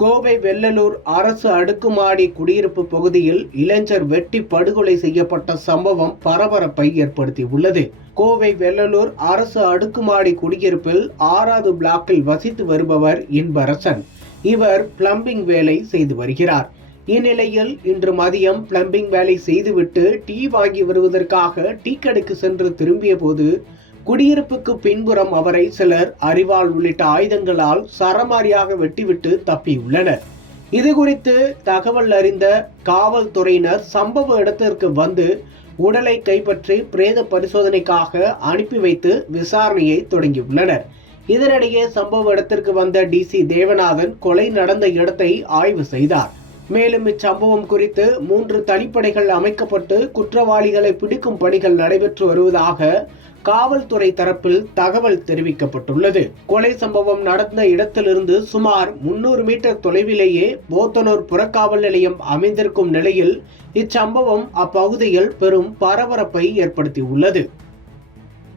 கோவை வெள்ளலூர் அரசு அடுக்குமாடி குடியிருப்பு பகுதியில் இளைஞர் வெட்டி படுகொலை செய்யப்பட்ட சம்பவம் பரபரப்பை ஏற்படுத்தியுள்ளது. கோவை வெள்ளலூர் அரசு அடுக்குமாடி குடியிருப்பில் 6வது பிளாக்கில் வசித்து வருபவர் இன்பரசன். இவர் பிளம்பிங் வேலை செய்து வருகிறார். இந்நிலையில் இன்று மதியம் பிளம்பிங் வேலை செய்துவிட்டு டீ வாங்கி வருவதற்காக டீ கடைக்கு சென்று திரும்பிய போது குடியிருப்புக்கு பின்புறம் அவரை சிலர் அரிவாள் உள்ளிட்ட ஆயுதங்களால் சரமாரியாக வெட்டிவிட்டு தப்பியுள்ளனர். இது குறித்து தகவல் அறிந்த காவல்துறையினர் சம்பவ இடத்திற்கு வந்து உடலை கைப்பற்றி பிரேத பரிசோதனைக்காக அனுப்பி வைத்து விசாரணையை தொடங்கியுள்ளனர். இதனிடையே சம்பவ இடத்திற்கு வந்த டிசி தேவநாதன் கொலை நடந்த இடத்தை ஆய்வு செய்தார். மேலும் இச்சம்பவம் குறித்து 3 தனிப்படைகள் அமைக்கப்பட்டு குற்றவாளிகளை பிடிக்கும் பணிகள் நடைபெற்று வருவதாக காவல்துறை தரப்பில் தகவல் தெரிவிக்கப்பட்டுள்ளது. கொலை சம்பவம் நடந்த இடத்திலிருந்து சுமார் 300 மீட்டர் தொலைவிலேயே போத்தனூர் புறக்காவல் நிலையம் அமைந்திருக்கும் நிலையில் இச்சம்பவம் அப்பகுதியில் பெரும் பரபரப்பை ஏற்படுத்தியுள்ளது.